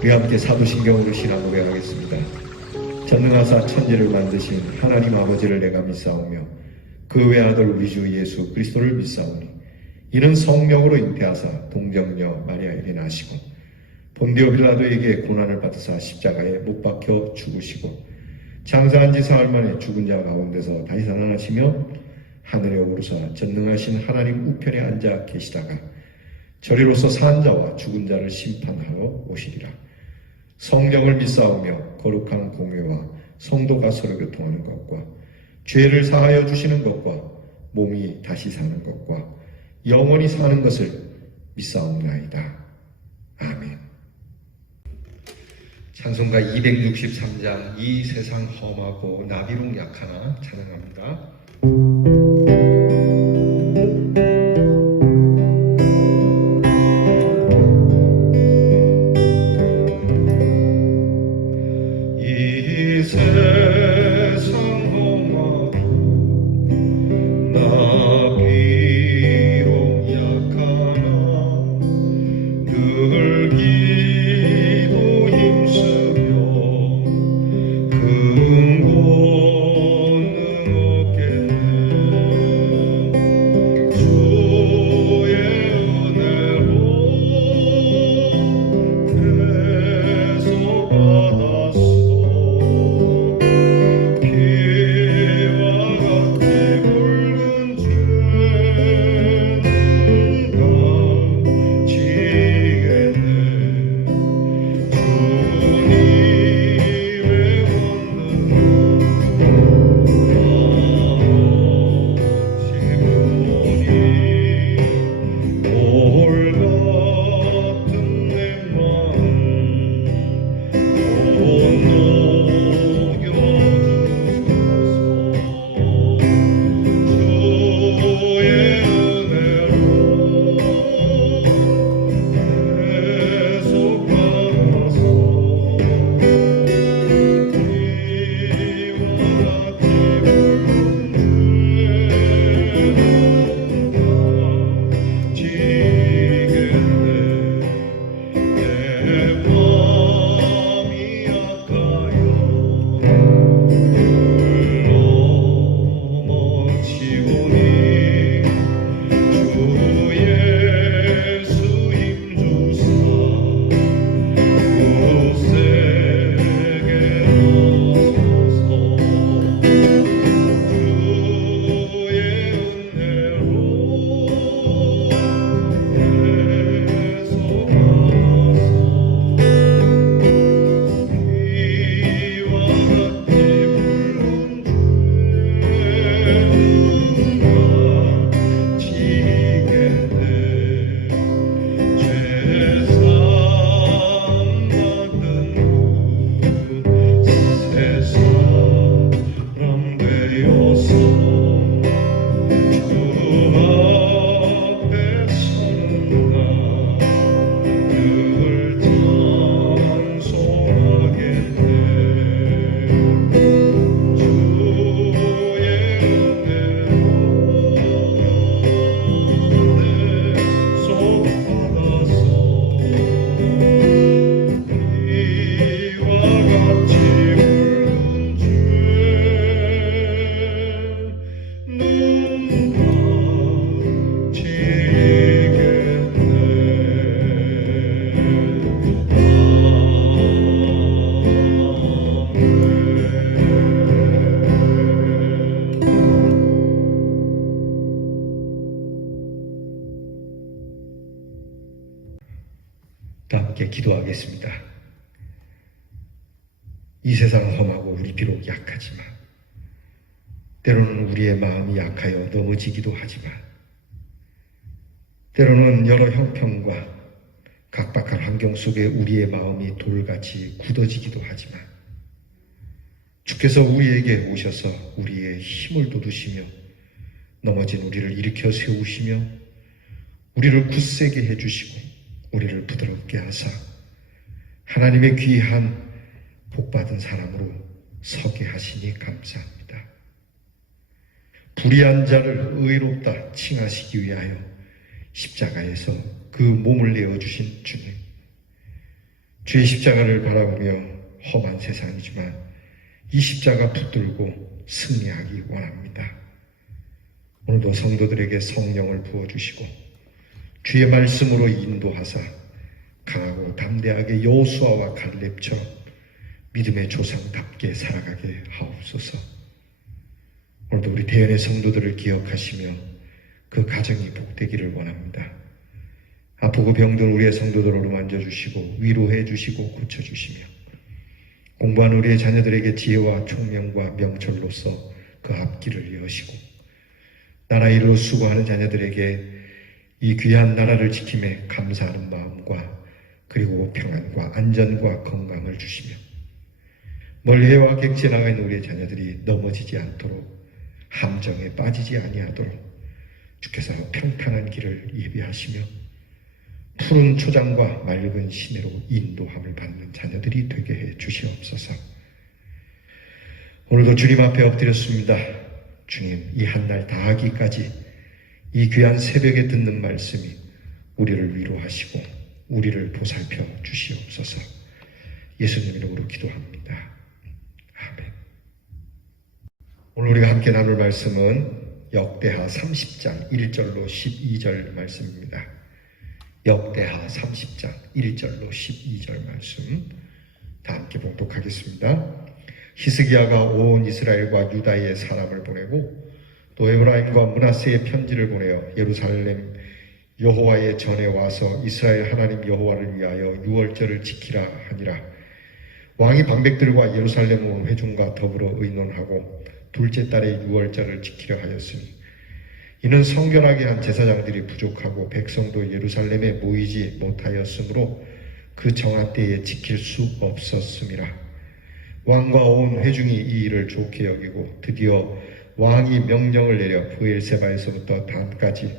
우리 함께 사도신경으로 신앙 고백하겠습니다. 전능하사 천지를 만드신 하나님 아버지를 내가 믿사오며 그 외아들 우리 주 예수 그리스도를 믿사오니 이는 성령으로 잉태하사 동정녀 마리아에게 나시고 본디오 빌라도에게 고난을 받으사 십자가에 못 박혀 죽으시고 장사한 지 사흘 만에 죽은 자 가운데서 다시 살아나시며 하늘에 오르사 전능하신 하나님 우편에 앉아 계시다가 저리로서 산 자와 죽은 자를 심판하러 오시리라. 성령을 믿사오며 거룩한 공회와 성도가 서로 교통하는 것과 죄를 사하여 주시는 것과 몸이 다시 사는 것과 영원히 사는 것을 믿사옵나이다. 아멘. 찬송가 263장 이 세상 험하고 나비룩 약하나 찬양합니다. 이 세상 험하고 나비룩 약하나 늘 기도 힘쓰며 근고는 없겠네. 주의 은혜로 계속받았어. 피와 같이 붉은 죄는 감지겠네. 주님의 함께 기도하겠습니다. 이 세상은 험하고 우리 비록 약하지만 때로는 우리의 마음이 약하여 넘어지기도 하지만 때로는 여러 형편과 각박한 환경 속에 우리의 마음이 돌같이 굳어지기도 하지만 주께서 우리에게 오셔서 우리의 힘을 돋우시며 넘어진 우리를 일으켜 세우시며 우리를 굳세게 해주시고 우리를 부드럽게 하사 하나님의 귀한 복받은 사람으로 서게 하시니 감사합니다. 불의한 자를 의롭다 칭하시기 위하여 십자가에서 그 몸을 내어주신 주님, 주의 십자가를 바라보며 험한 세상이지만 이 십자가 붙들고 승리하기 원합니다. 오늘도 성도들에게 성령을 부어주시고 주의 말씀으로 인도하사 강하고 담대하게 여호수아와 갈렙처럼 믿음의 조상답게 살아가게 하옵소서. 오늘도 우리 대연의 성도들을 기억하시며 그 가정이 복되기를 원합니다. 아프고 병든 우리의 성도들을 만져주시고 위로해 주시고 고쳐주시며 공부한 우리의 자녀들에게 지혜와 총명과 명철로서 그 앞길을 여시고 나라 일로 수고하는 자녀들에게 이 귀한 나라를 지킴에 감사하는 마음과 그리고 평안과 안전과 건강을 주시며 멀리해와 객지에 나가 있는 우리의 자녀들이 넘어지지 않도록 함정에 빠지지 아니하도록 주께서 평탄한 길을 예비하시며 푸른 초장과 맑은 시내로 인도함을 받는 자녀들이 되게 해 주시옵소서. 오늘도 주님 앞에 엎드렸습니다. 주님, 이 한날 다하기까지 이 귀한 새벽에 듣는 말씀이 우리를 위로하시고 우리를 보살펴 주시옵소서. 예수님 이름으로 기도합니다. 아멘. 오늘 우리가 함께 나눌 말씀은 역대하 30장 1절로 12절 말씀입니다. 역대하 30장 1절로 12절 말씀 다 함께 봉독하겠습니다. 히스기야가 온 이스라엘과 유다의 사람을 보내고 또 에브라임과 므낫세의 편지를 보내어 예루살렘 여호와의 전에 와서 이스라엘 하나님 여호와를 위하여 유월절을 지키라 하니라. 왕이 방백들과 예루살렘 온 회중과 더불어 의논하고 둘째 달에 유월절을 지키려 하였으니 이는 성결하게 한 제사장들이 부족하고 백성도 예루살렘에 모이지 못하였으므로 그 정한 때에 지킬 수 없었음이라. 왕과 온 회중이 이 일을 좋게 여기고 드디어 왕이 명령을 내려 브엘세바에서부터 단까지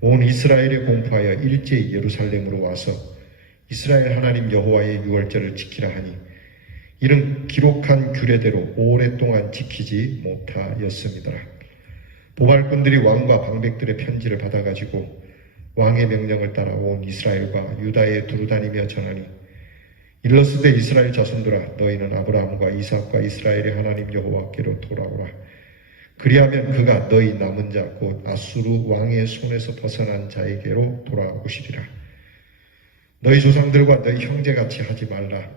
온 이스라엘에 공포하여 일제히 예루살렘으로 와서 이스라엘 하나님 여호와의 유월절을 지키라 하니 이는 기록한 규례대로 오랫동안 지키지 못하였음이더라. 보발꾼들이 왕과 방백들의 편지를 받아가지고 왕의 명령을 따라 온 이스라엘과 유다에 두루다니며 전하니 일러스되 이스라엘 자손들아 너희는 아브라함과 이삭과 이스라엘의 하나님 여호와께로 돌아오라. 그리하면 그가 너희 남은 자 곧 아수르 왕의 손에서 벗어난 자에게로 돌아오시리라. 너희 조상들과 너희 형제같이 하지 말라.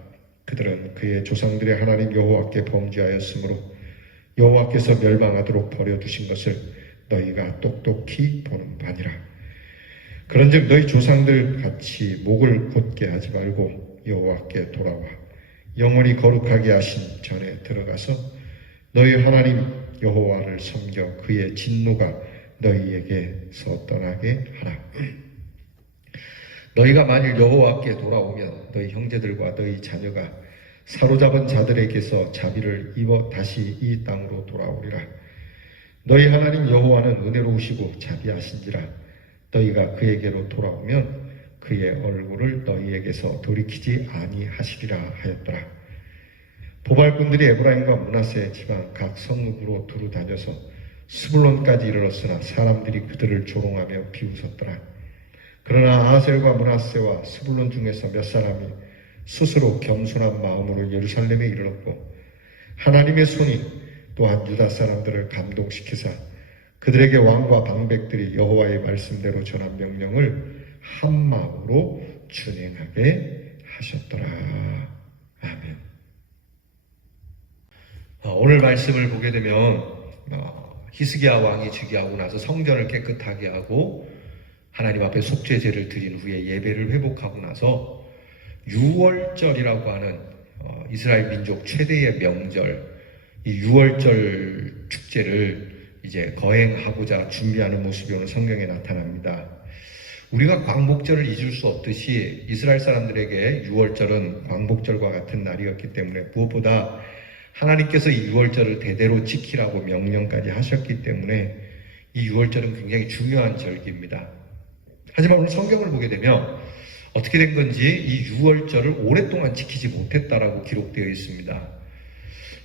그들은 그의 조상들의 하나님 여호와께 범죄하였으므로 여호와께서 멸망하도록 버려두신 것을 너희가 똑똑히 보는 바니라. 그런즉 너희 조상들 같이 목을 곧게 하지 말고 여호와께 돌아와 영원히 거룩하게 하신 전에 들어가서 너희 하나님 여호와를 섬겨 그의 진노가 너희에게서 떠나게 하라. 너희가 만일 여호와께 돌아오면 너희 형제들과 너희 자녀가 사로잡은 자들에게서 자비를 입어 다시 이 땅으로 돌아오리라. 너희 하나님 여호와는 은혜로우시고 자비하신지라. 너희가 그에게로 돌아오면 그의 얼굴을 너희에게서 돌이키지 아니하시리라 하였더라. 보발꾼들이 에브라임과 므낫세 지방 각 성읍으로 두루 다녀서 스불론까지 이르렀으나 사람들이 그들을 조롱하며 비웃었더라. 그러나 아셀과 므낫세와 스불론 중에서 몇 사람이 스스로 겸손한 마음으로 예루살렘에 이르렀고 하나님의 손이 또한 유다 사람들을 감동시키사 그들에게 왕과 방백들이 여호와의 말씀대로 전한 명령을 한 마음으로 준행하게 하셨더라. 아멘. 오늘 말씀을 보게 되면 히스기야 왕이 즉위하고 나서 성전을 깨끗하게 하고 하나님 앞에 속죄제를 드린 후에 예배를 회복하고 나서 유월절이라고 하는 이스라엘 민족 최대의 명절, 이 유월절 축제를 이제 거행하고자 준비하는 모습이 오늘 성경에 나타납니다. 우리가 광복절을 잊을 수 없듯이 이스라엘 사람들에게 유월절은 광복절과 같은 날이었기 때문에 무엇보다 하나님께서 이 유월절을 대대로 지키라고 명령까지 하셨기 때문에 이 유월절은 굉장히 중요한 절기입니다. 하지만 오늘 성경을 보게 되면 어떻게 된 건지 이 유월절을 오랫동안 지키지 못했다라고 기록되어 있습니다.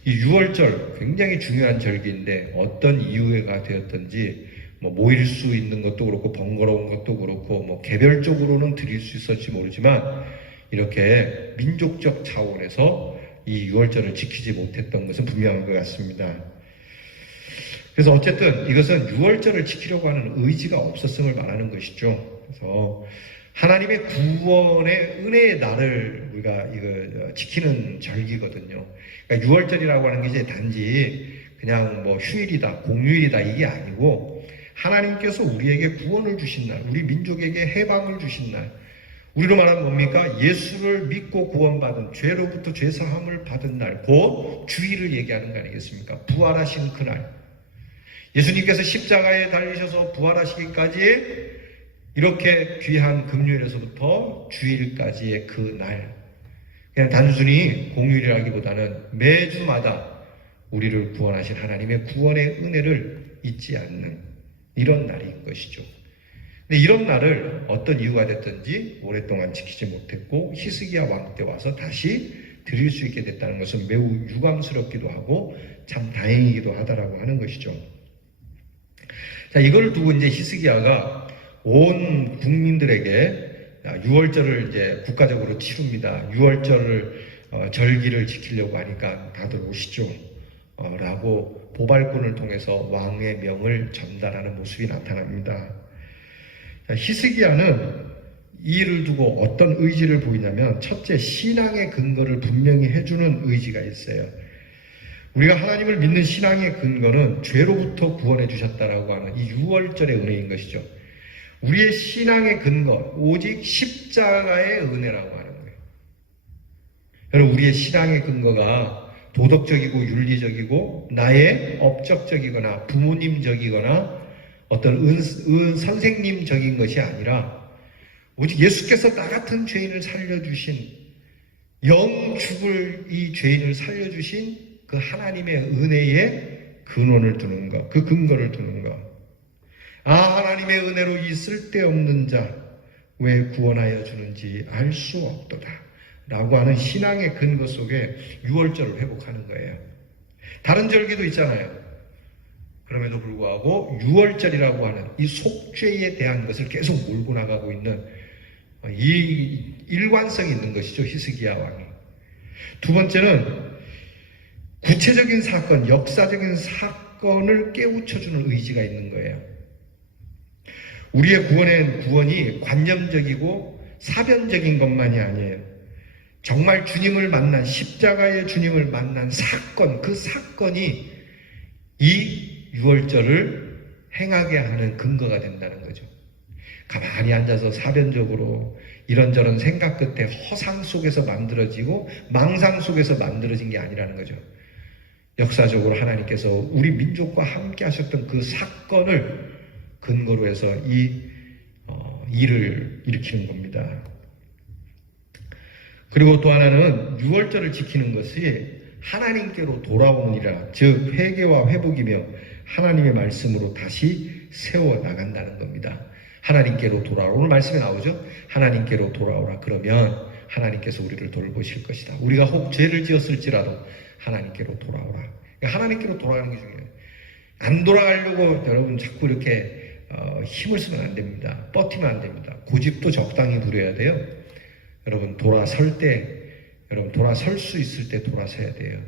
이 유월절 굉장히 중요한 절기인데 어떤 이유가 되었던지 모일 수 있는 것도 그렇고 번거로운 것도 그렇고 개별적으로는 드릴 수 있었지 모르지만 이렇게 민족적 차원에서 이 유월절을 지키지 못했던 것은 분명한 것 같습니다. 그래서 어쨌든 이것은 유월절을 지키려고 하는 의지가 없었음을 말하는 것이죠. 그래서 하나님의 구원의 은혜의 날을 우리가 이거 지키는 절기거든요. 그러니까 유월절이라고 하는 게 이제 단지 그냥 뭐 휴일이다, 공휴일이다 이게 아니고 하나님께서 우리에게 구원을 주신 날, 우리 민족에게 해방을 주신 날, 우리로 말하면 뭡니까? 예수를 믿고 구원받은, 죄로부터 죄사함을 받은 날, 곧 주일을 얘기하는 거 아니겠습니까? 부활하신 그날. 예수님께서 십자가에 달리셔서 부활하시기까지 이렇게 귀한 금요일에서부터 주일까지의 그 날. 그냥 단순히 공휴일이라기보다는 매주마다 우리를 구원하신 하나님의 구원의 은혜를 잊지 않는 이런 날인 것이죠. 근데 이런 날을 어떤 이유가 됐든지 오랫동안 지키지 못했고 히스기야 왕 때 와서 다시 드릴 수 있게 됐다는 것은 매우 유감스럽기도 하고 참 다행이기도 하다라고 하는 것이죠. 자, 이걸 두고 이제 히스기야가 온 국민들에게 유월절을 이제 국가적으로 치릅니다. 유월절을 절기를 지키려고 하니까 다들 오시죠. 라고 보발꾼을 통해서 왕의 명을 전달하는 모습이 나타납니다. 히스기야는 이 일을 두고 어떤 의지를 보이냐면 첫째, 신앙의 근거를 분명히 해주는 의지가 있어요. 우리가 하나님을 믿는 신앙의 근거는 죄로부터 구원해 주셨다라고 하는 이 유월절의 은혜인 것이죠. 우리의 신앙의 근거, 오직 십자가의 은혜라고 하는 거예요. 여러분, 우리의 신앙의 근거가 도덕적이고 윤리적이고 나의 업적적이거나 부모님적이거나 어떤 선생님적인 것이 아니라 오직 예수께서 나 같은 죄인을 살려주신, 영 죽을 이 죄인을 살려주신 그 하나님의 은혜의 근원을 두는 것, 그 근거를 두는 것. 하나님의 은혜로 이 쓸데없는 자 왜 구원하여 주는지 알 수 없도다 라고 하는 신앙의 근거 속에 유월절을 회복하는 거예요. 다른 절기도 있잖아요. 그럼에도 불구하고 유월절이라고 하는 이 속죄에 대한 것을 계속 몰고 나가고 있는 이 일관성이 있는 것이죠, 히스기야 왕이. 두 번째는 구체적인 사건, 역사적인 사건을 깨우쳐주는 의지가 있는 거예요. 우리의 구원이 관념적이고 사변적인 것만이 아니에요. 정말 주님을 만난, 십자가의 주님을 만난 사건, 그 사건이 이 유월절을 행하게 하는 근거가 된다는 거죠. 가만히 앉아서 사변적으로 이런저런 생각 끝에 허상 속에서 만들어지고 망상 속에서 만들어진 게 아니라는 거죠. 역사적으로 하나님께서 우리 민족과 함께 하셨던 그 사건을 근거로 해서 이 일을 일으키는 겁니다. 그리고 또 하나는 유월절을 지키는 것이 하나님께로 돌아오느니라, 즉 회개와 회복이며 하나님의 말씀으로 다시 세워 나간다는 겁니다. 하나님께로 돌아오라. 오늘 말씀에 나오죠? 하나님께로 돌아오라. 그러면 하나님께서 우리를 돌보실 것이다. 우리가 혹 죄를 지었을지라도 하나님께로 돌아오라. 그러니까 하나님께로 돌아가는 게 중요해요. 안 돌아가려고 여러분 자꾸 이렇게 힘을 쓰면 안 됩니다. 버티면 안 됩니다. 고집도 적당히 부려야 돼요. 여러분 돌아설 수 있을 때 돌아서야 돼요.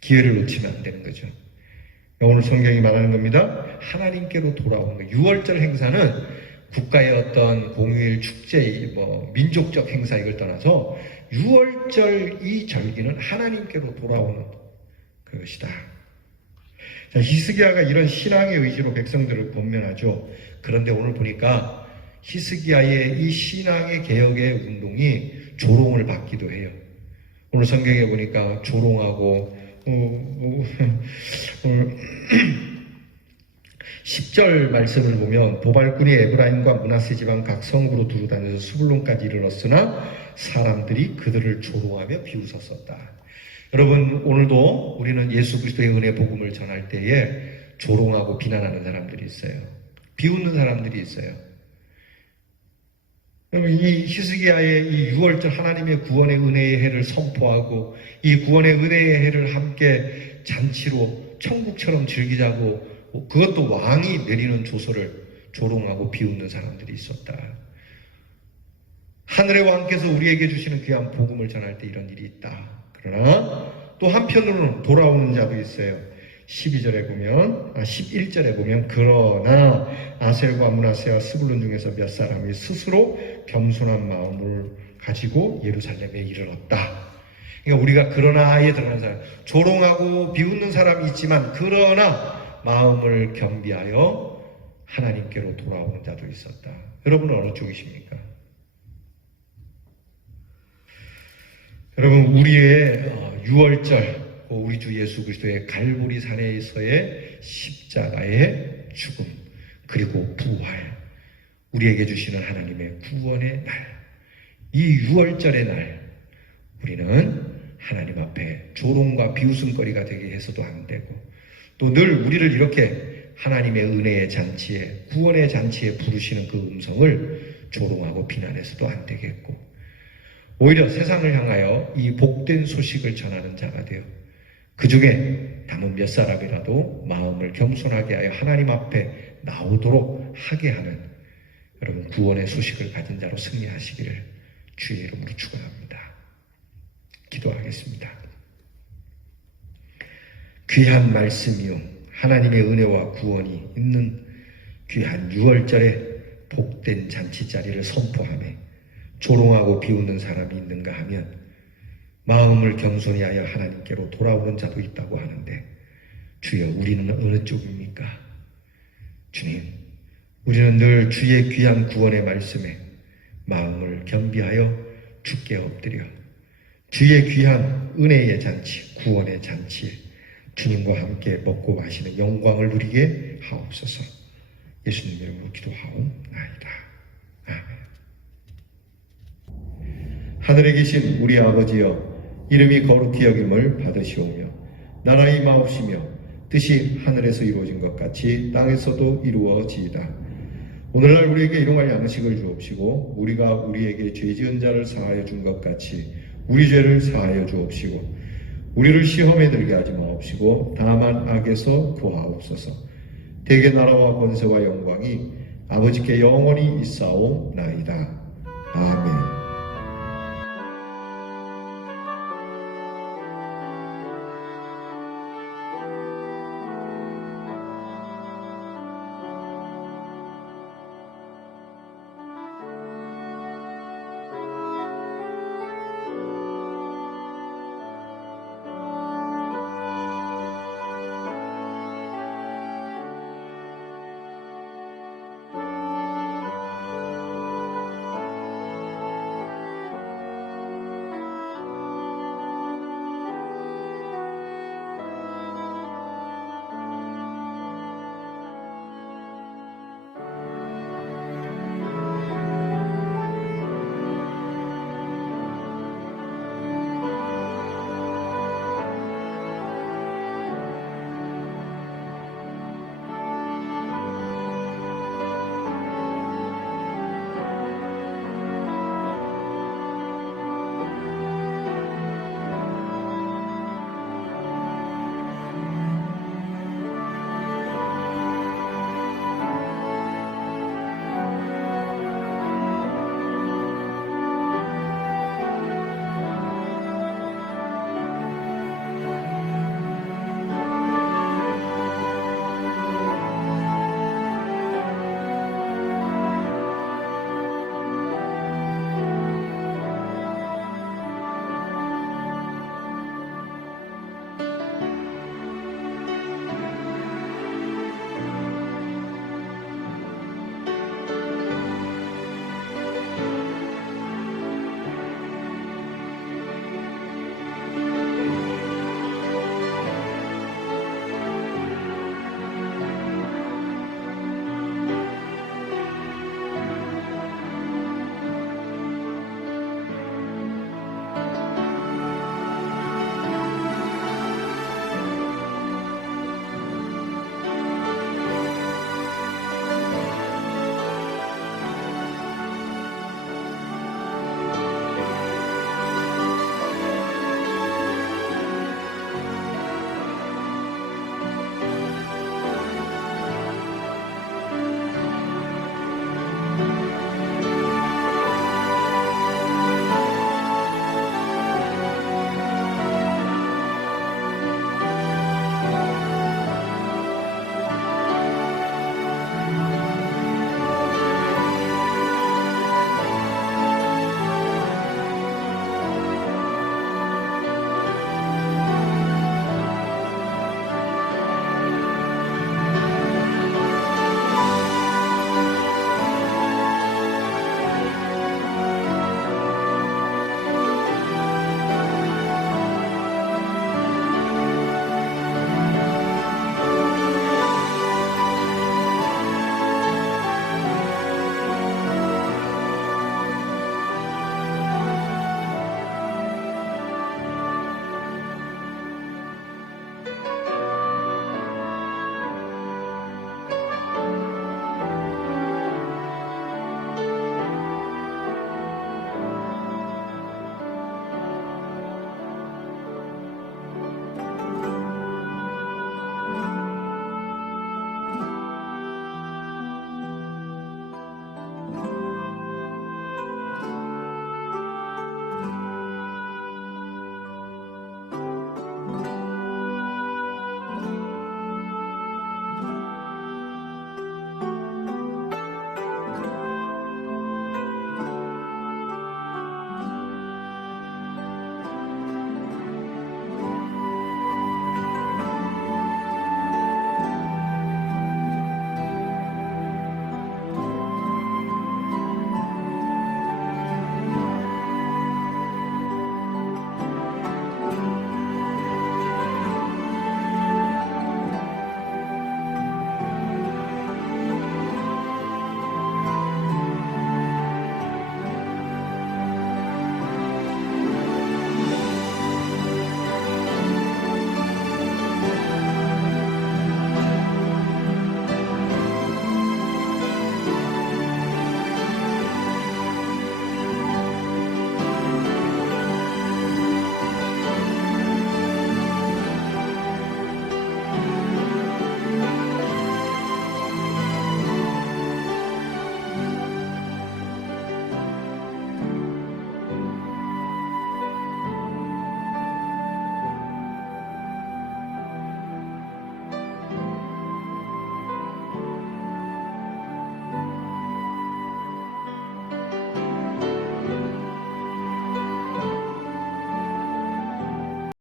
기회를 놓치면 안 되는 거죠. 오늘 성경이 말하는 겁니다. 하나님께로 돌아오는 거예요. 유월절 행사는 국가의 어떤 공휴일, 축제, 민족적 행사 이걸 떠나서 유월절 이 절기는 하나님께로 돌아오는 것이다. 자, 히스기야가 이런 신앙의 의지로 백성들을 권면하죠. 그런데 오늘 보니까 히스기야의 이 신앙의 개혁의 운동이 조롱을 받기도 해요. 오늘 성경에 보니까 조롱하고 오늘 10절 말씀을 보면 보발꾼이 에브라임과 므낫세 지방 각 성읍으로 두루 다녀서 스불론까지 이르렀으나 사람들이 그들을 조롱하며 비웃었었다. 여러분, 오늘도 우리는 예수 그리스도의 은혜 복음을 전할 때에 조롱하고 비난하는 사람들이 있어요. 비웃는 사람들이 있어요. 이 히스기야의 이 유월절 하나님의 구원의 은혜의 해를 선포하고 이 구원의 은혜의 해를 함께 잔치로 천국처럼 즐기자고 그것도 왕이 내리는 조서를 조롱하고 비웃는 사람들이 있었다. 하늘의 왕께서 우리에게 주시는 귀한 복음을 전할 때 이런 일이 있다. 그러나 또 한편으로는 돌아오는 자도 있어요. 11절에 보면 그러나 아셀과 므낫세와 스불론 중에서 몇 사람이 스스로 겸손한 마음을 가지고 예루살렘에 이르렀다. 그러니까 우리가 그러나에 들어가는 사람, 조롱하고 비웃는 사람이 있지만 그러나 마음을 겸비하여 하나님께로 돌아오는 자도 있었다. 여러분은 어느 쪽이십니까? 여러분, 우리의 유월절, 우리 주 예수 그리스도의 갈보리 산에서의 십자가의 죽음, 그리고 부활, 우리에게 주시는 하나님의 구원의 날, 이 유월절의 날, 우리는 하나님 앞에 조롱과 비웃음거리가 되게 해서도 안 되고, 또 늘 우리를 이렇게 하나님의 은혜의 잔치에, 구원의 잔치에 부르시는 그 음성을 조롱하고 비난해서도 안 되겠고, 오히려 세상을 향하여 이 복된 소식을 전하는 자가 되어 그 중에 남은 몇 사람이라도 마음을 겸손하게 하여 하나님 앞에 나오도록 하게 하는 여러분 구원의 소식을 가진 자로 승리하시기를 주의 이름으로 축원합니다. 기도하겠습니다. 귀한 말씀이요 하나님의 은혜와 구원이 있는 귀한 유월절의 복된 잔치자리를 선포하며 조롱하고 비웃는 사람이 있는가 하면 마음을 겸손히 하여 하나님께로 돌아오는 자도 있다고 하는데, 주여 우리는 어느 쪽입니까? 주님, 우리는 늘 주의 귀한 구원의 말씀에 마음을 겸비하여 주께 엎드려 주의 귀한 은혜의 잔치, 구원의 잔치에 주님과 함께 먹고 마시는 영광을 누리게 하옵소서. 예수님 이름으로 기도하옵나이다. 아멘. 하늘에 계신 우리 아버지여, 이름이 거룩히 여김을 받으시오며 나라의 임하옵시며 뜻이 하늘에서 이루어진 것 같이 땅에서도 이루어지이다. 오늘날 우리에게 일용할 양식을 주옵시고 우리가 우리에게 죄 지은 자를 사하여 준 것 같이 우리 죄를 사하여 주옵시고 우리를 시험에 들게 하지 마옵시고 다만 악에서 구하옵소서. 대개 나라와 권세와 영광이 아버지께 영원히 있사옵나이다. 아멘.